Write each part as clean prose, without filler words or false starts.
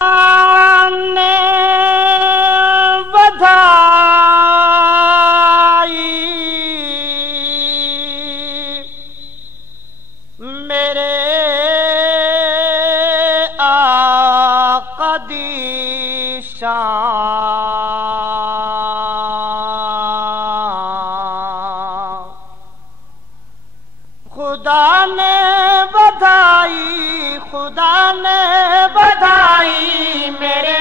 ने बधाई मेरे आका दी शान। खुदा ने बधाई, खुदा ने बधाई मेरे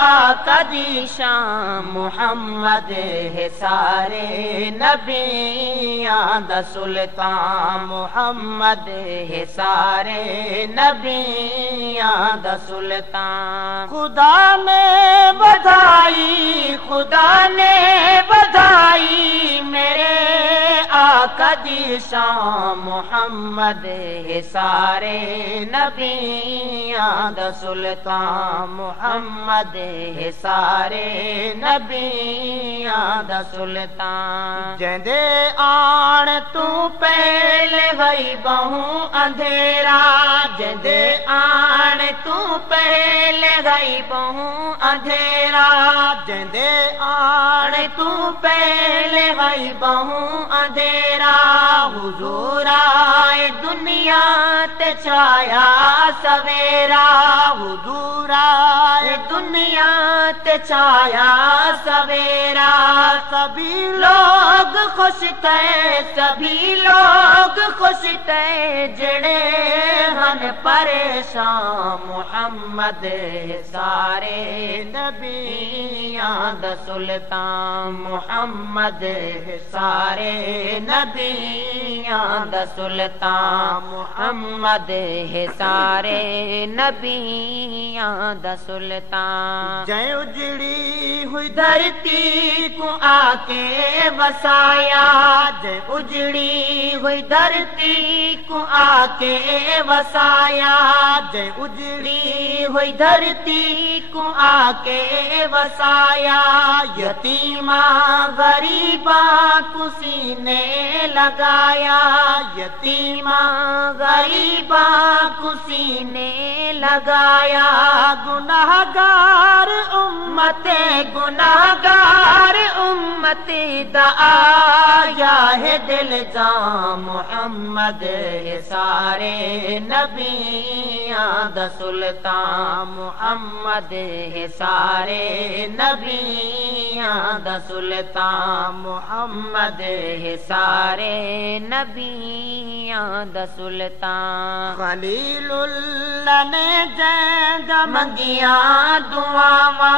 आका दी शान। मुहम्मद है सारे नबियां दा सुल्तान, मुहम्मद है सारे नबियां दा सुल्तान। खुदा ने बधाई, खुदा ने बधाई मेरे आका दी शान। मुहम्मद है सारे नबियां दा सुल्तान, मुहम्मद है सारे नबियां दा सुल्तान। जंदे आण तू पहले गई बहु अंधेरा, जंदे आण तू पहले गई बहु अंधेरा, जंदे आण तू पहले गई बहु अंधेरा। हुजूर आए दुनिया ते छाया सवेरा, हुजूर आए दुनिया ते छाया सवेरा। सभी लोग खुश थे, सभी लोग खुश थे जड़े हन परेशान। मुहम्मद सारे नबियां दा सुल्तान, मुहम्मद सारे नबियां दा सुल्तान, मुहम्मद है सारे नबियां दा सुल्तान। जय उजड़ी हुई धरती को आके वसाया, जय उजड़ी हुई धरती को आके वसाया, जय उजड़ी हुई धरती को आके वसाया। यतीमा गरीबा को सीने लगाया, यतीमा गरीबा को सीने लगाया। गुनाहगार उम्मते, गुनाहगार उम्मते दा आया है दिल जान। मुहम्मद है सारे नबियां दा सुल्तान, मुहम्मद है सारे नबियां दा सुल्तान, मुहम्मद है सारे नबियां दा सुल्तान। खलीलुल्लाह ने जैद मंगिया दुआवा,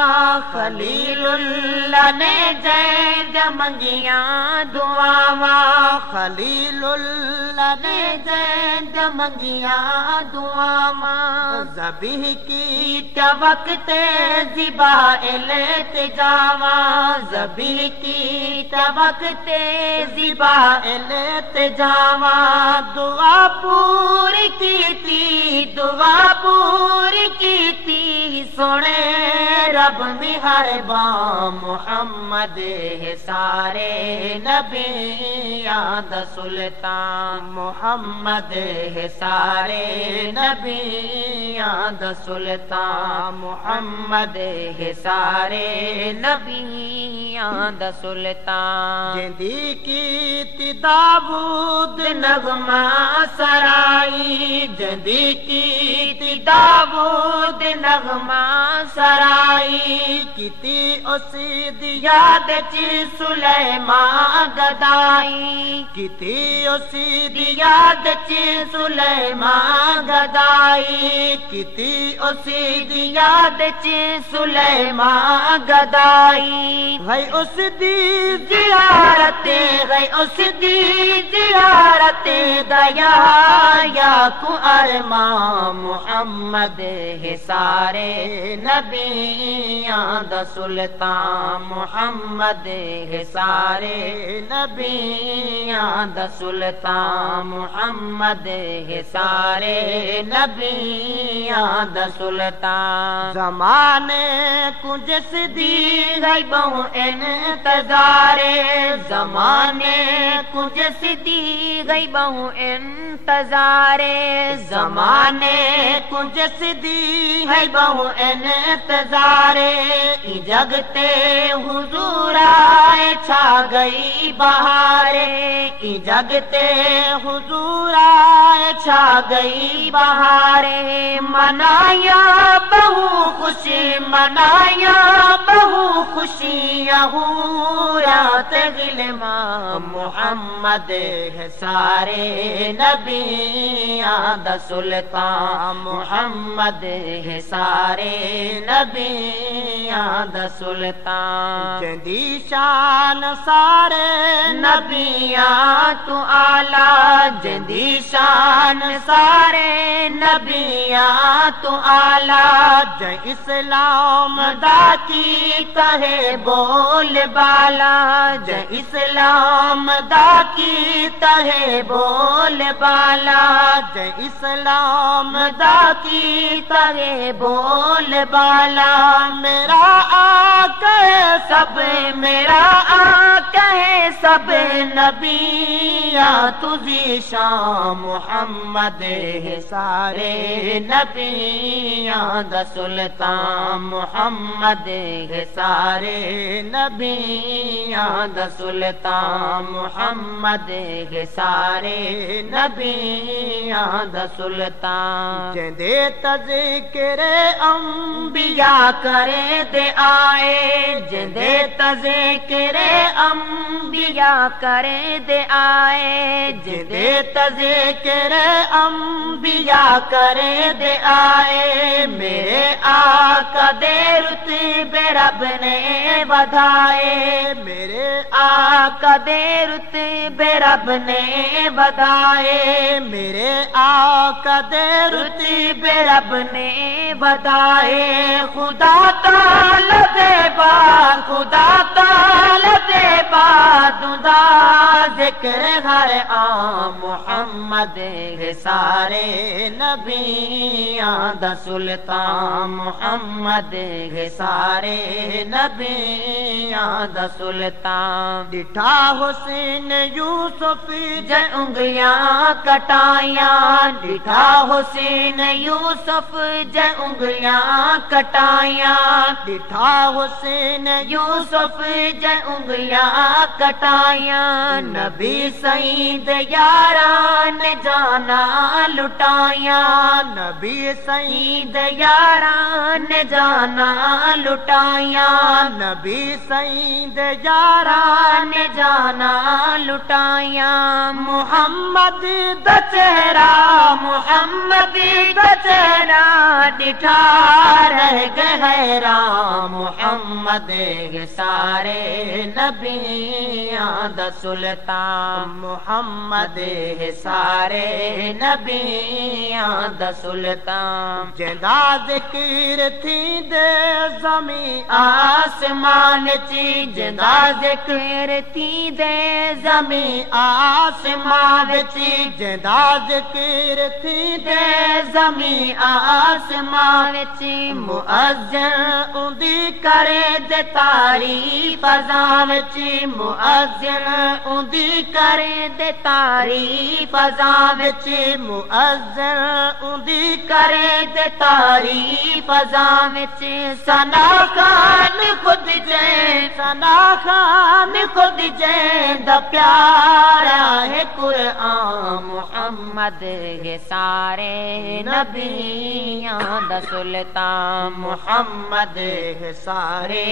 खलीलुल्लाह ने जैद मंगिया दुआवा, खलीलुल्लाह ने जैद मंगिया दुआवा। ज़बीह की तवक्ते ज़िबाइल तिजावा, ज़बीह की तवक्ते ज़िबाइल तिजावा। दुआ पूरी की थी, दुआ पूरी की थी सुने रब मेहरबान। मुहम्मद है सारे नबियां दा सुल्तान, मुहम्मद है सारे नबियां दा सुल्तान, मुहम्मद है सारे नबियां दा सुल्तान। जिंदी की दाऊद नगमा सराई, जिंदी की दाऊद नगमा सराई। किती उसी याद च सुलेमान गदाई, किती उसी याद च सुलेमान गदाई, किती उसी याद च सुलेमान गदाई। गई उस दी ज़ियारत, गई उस दी ज़ियारत दया या को अरमान। मुहम्मद है सारे नबियां दा सुल्तान, मुहम्मद है सारे नबियां दा सुल्तान, मुहम्मद है सारे नबियां दा सुल्तान। ज़माने को जिस दी गई बहु इंतज़ारे ज़माने कुछ सिदी गई बहु इंतज़ारे ज़माने कुछ सिदी है बहु इंतज़ारे जगते हुजूर आए छा गई बहारे जगते हुजूर आए छा गई बहारे मनाया बहु खुशी मनाया बहु खुशियाँ रात गिलमा मोहम्मद है सारे नबियाँ द सुल्तान मोहम्मद है सारे नबियाँ द सुल्तान जंदी शान सारे नबियाँ तू आला जंदी शान सारे नबियाँ तू आला जय इस्लाम दा की कहे बोल बाला जय इस्लाम दा की कहे बोल बाला जय इस्लाम दा की कहे बोल बाला मेरा आका सब मेरा आका सब नबिया तुझी शान मोहम्मद है सारे नबिया द सुल्तान मोहम्मद है सारे नबिया द सुल्तान मोहम्मद है सारे नबिया द सुल्तान जंदे तज़किरे अंबिया करे दे आए जंदे तज़किरे अंबिया करे दे आए जंदे तज़किरे अंबिया करे दे आए मेरे आका दे रुतबे रब ने बधाए मेरे आका दे रुतबे रब ने बधाए मेरे आका दे रुतबे रब ने बधाए खुदा ताला दे बाद खुदा ताला दे बाद दुदा जिक्र हर आम मोहम्मद है सारे नबियाँ द सुल्तान मोहम्मद है सारे नबियाँ द सुल्तान डिठा हुसैन यूसुफ जय उंगलियाँ कटाया डिठा हुसैन यूसुफ जय उंगलियाँ कटाया डिठा हुसैन यूसुफ जय उंगलियाँ कटाया नबी सईद यारान जाना लुटाया नबी सईद यारान जाना लुटाया नबी सईद यारान जाना लुटाया मोहम्मद द चेहरा मोहम्मद द चेहरा डिठा रह गहरा मोहम्मद सारे नबियाँ द सुल्तान मोहम्मद सारे नबियाँ द सुल्तान जंदा ज़िक्र थी दे ज़मी आसमान ची जंदा ज़िक्र थी दे ज़मी आसमान ची जंदा ज़िक्र थी दे ज़मी आसमान ची मुअज्जिन उंदी करे दे तारीफ़ फ़ज़ां ची मुअज्जिन उंदी करे दे तारीफ़ फ़ज़ां ची मुअज्जिन उंदी करे दे तारीफ़ फ़ज़ां ची सना खान खुद जे सना खान खुद जे द प्यारा है कुरआन मोहम्मद है सारे नबियाँ द सुल्तान मोहम्मद है सारे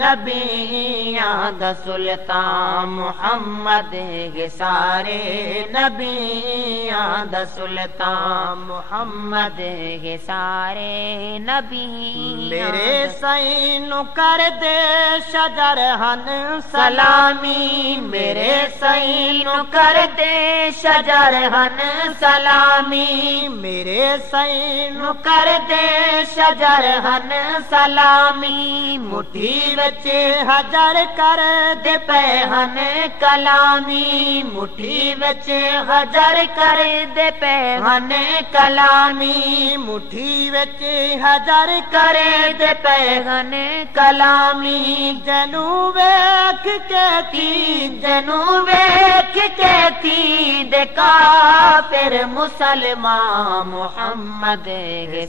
नबियाँ द सुल्तान मोहम्मद है सारे नबियाँ द सुल्तान मोहम्मद है सारे नबी मेरे सईन कर दे शजर हन सलामी मेरे सईन कर दे शजर हन सलामी मेरे सईन कर दे शजर हन सलामी मुट्ठी बच्चे हजर कर दे दे पैहन कलामी मुठी विच हजर कर दे पैहन कलामी मुठी विच हजर कर दे पैहन कलामी जनु वेख के थी जनु वेख के थी दे काफिर मुसलमान मुहम्मद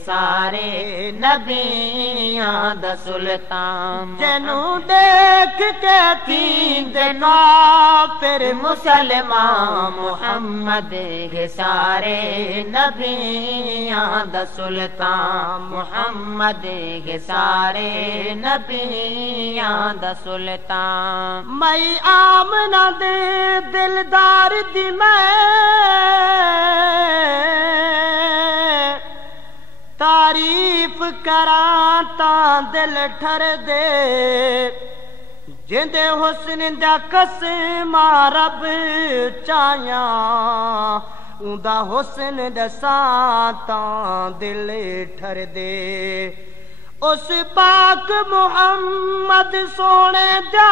सारे नबियां दा सुल्तान जनु देख के थी दे काफिर मुसलमान मुहम्मद सारे नबियां दा सुल्तान मुहम्मद सारे नबियां दा सुल्तान मई आमना दे दिलदार दी मैं तारीफ करां तां दिल ठर दे जिंदे हुस्न दा कसमा रब चाया उंदा हुस्न दसां तां दिल ठर दे उस पाक मुहम्मद सोने दा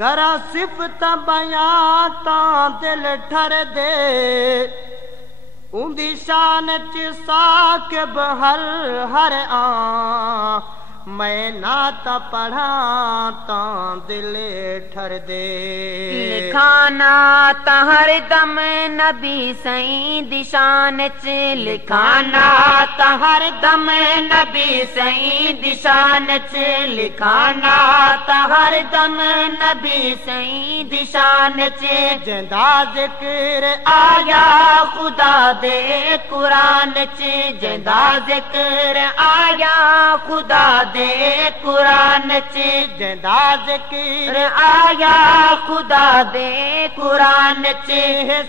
करा सिफत बयां तां दिल ठर दे उंदी शान च साकिब हर हर मैं नात पढ़ा तां दिल ठर दे लिखाना ता हर दम नबी सई दिशान च लिखाना ता हर दम नबी सई दिशान च लिखाना ता हर दम नबी सई दिशान च जिंदा जिक्र आया खुदा दे कुरान च जिंदा जिक्र आया खुदा दे कुरान च जिंदा जिक्र आया खुदा दे कुरान च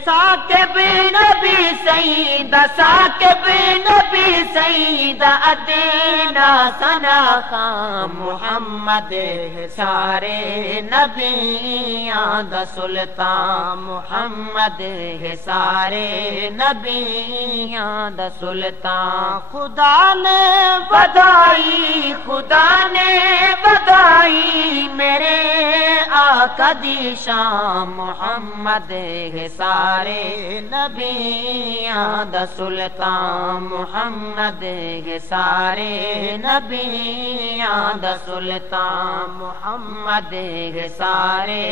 साकिब नबी सईदा साकिब नबी सईदा अदीना सना खां मुहम्मद सारे नबियां दा सुल्तान मुहम्मद सारे नबियां दा सुल्तान खुदा ने बधाई खुदा ने बधाई मेरे आका दी शान मुहम्मद सारे नबियां दा सुल्तान मुहम्मद सारे नबियां दा सुल्तान मुहम्मद सारे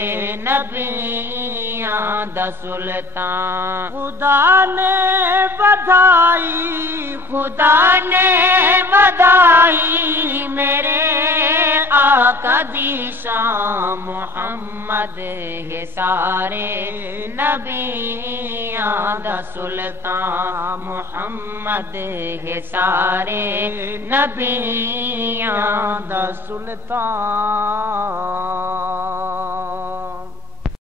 नबियां दा सुल्तान खुदा ने बधाई खुदा ने बधाई मेरे आका दी शान मुहम्मद सारे नबियां दा सुल्तान मुहम्मद सारे नबियां दा सुल्तान।